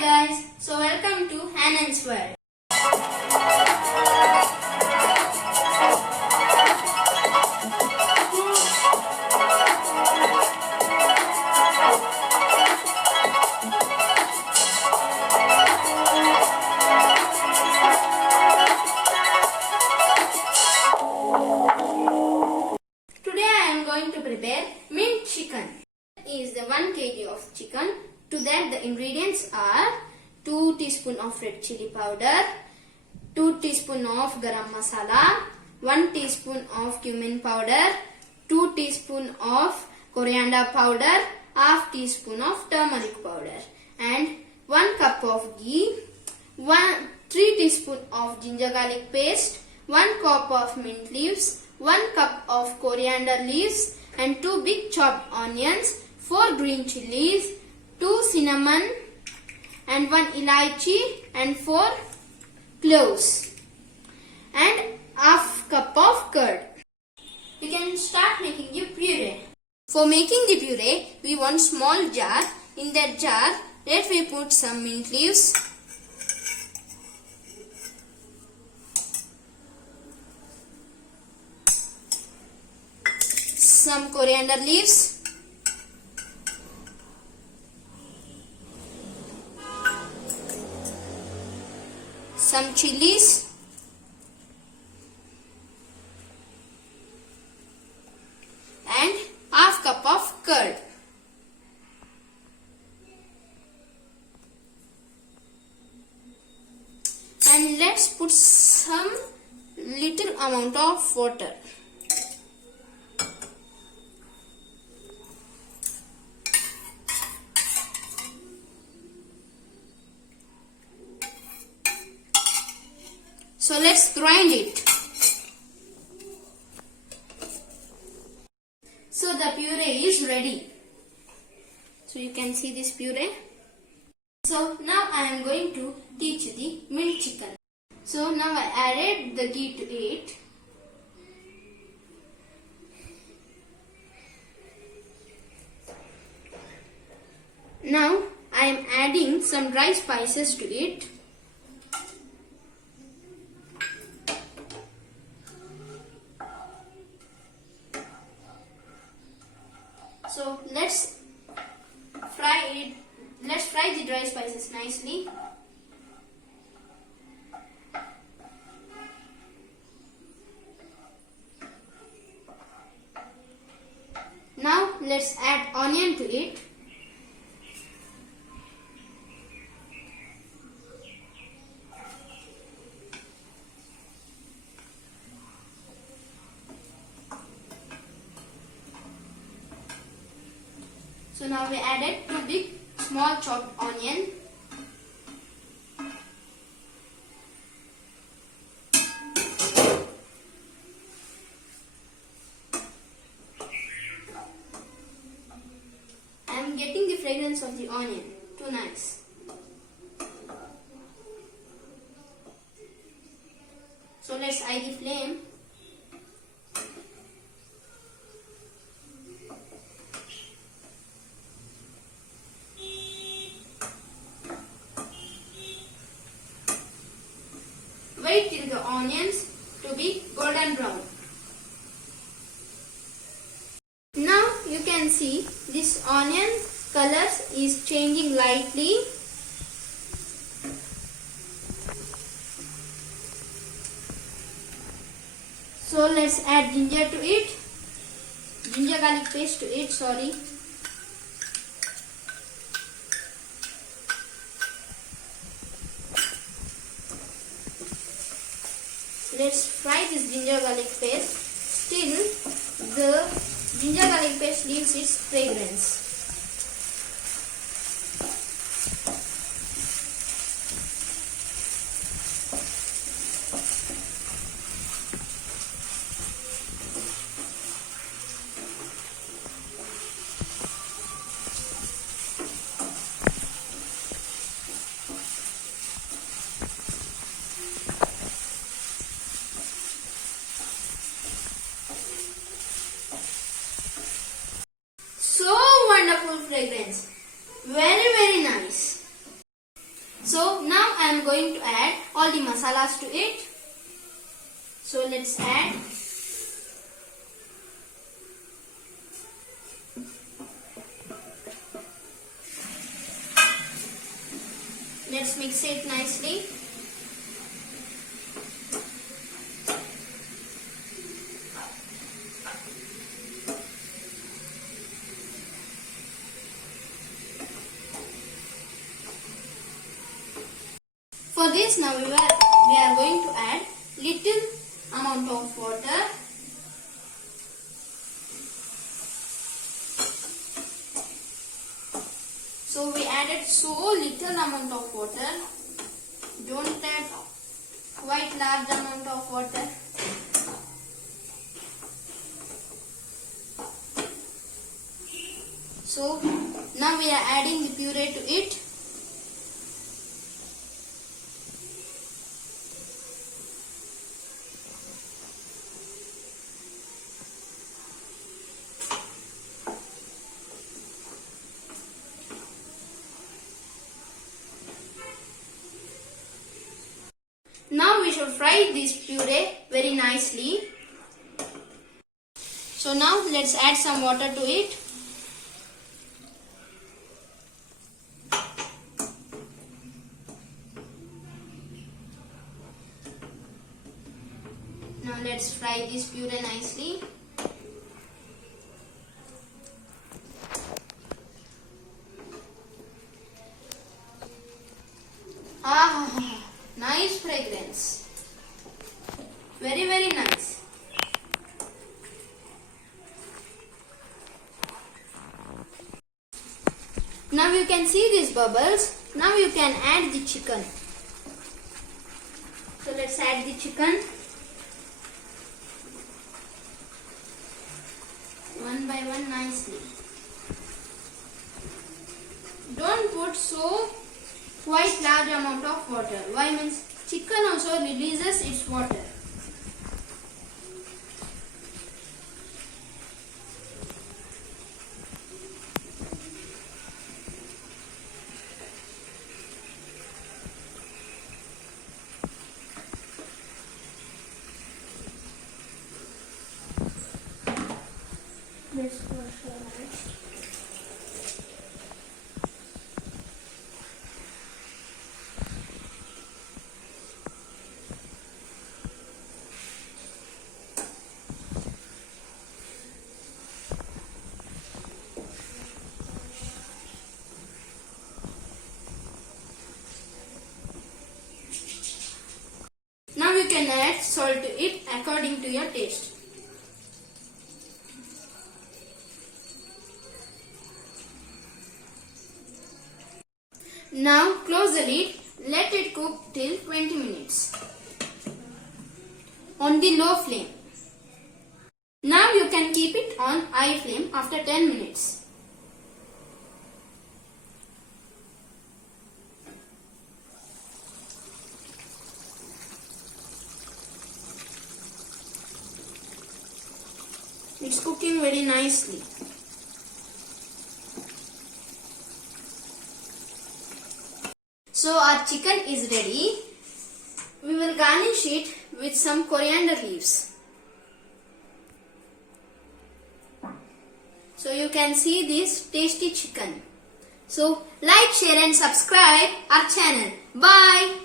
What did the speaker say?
guys, so welcome to HANNAN'S world. Today I am going to prepare mint chicken. Is the 1 kg of chicken. To that the ingredients are 2 teaspoon of red chili powder, 2 teaspoon of garam masala, 1 teaspoon of cumin powder, 2 teaspoon of coriander powder, half teaspoon of turmeric powder, and 1 cup of ghee, 3 teaspoon of ginger garlic paste, 1 cup of mint leaves, 1 cup of coriander leaves, and 2 big chopped onions, 4 green chilies, 2 cinnamon, and 1 elaichi, and 4 cloves, and half cup of curd. You can start making the puree. For making the puree, we want small jar. In that jar, let me put some mint leaves, some coriander leaves, some chilies, and half cup of curd. And let's put some little amount of water. So let's grind it. So the puree is ready. So you can see this puree. So now I am going to teach the mint chicken. So now I added the ghee to it. Now I am adding some dry spices to it. So let's fry it. Let's fry the dry spices nicely. Now let's add onion to it. So now we added 2 big small chopped onion. I am getting the fragrance of the onion. Too nice. So let's high the flame. Wait till the onions to be golden brown. Now you can see this onion colors is changing lightly. So let's add ginger to it. Ginger garlic paste to it, sorry. Let's fry this ginger garlic paste till the ginger garlic paste leaves its fragrance. going to add all the masalas to it. So let's add let's mix it nicely. For this now we are going to add little amount of water. So we added so little amount of water. Don't add quite large amount of water. So now we are adding the puree to it. Now we should fry this puree very nicely. So now let's add some water to it. Now let's fry this puree nicely. Ah, nice fragrance. Very, very nice. Now you can see these bubbles. Now you can add the chicken. So let's add the chicken. One by one nicely. Don't put so quite large amount of water. Why means chicken also releases its water. Let's wash our hands. Now you can add salt to it according to your taste. Now close the lid, let it cook till 20 minutes on the low flame. Now you can keep it on high flame after 10 minutes. It's cooking very nicely. So our chicken is ready. We will garnish it with some coriander leaves. So you can see this tasty chicken. So like, share and subscribe our channel. Bye.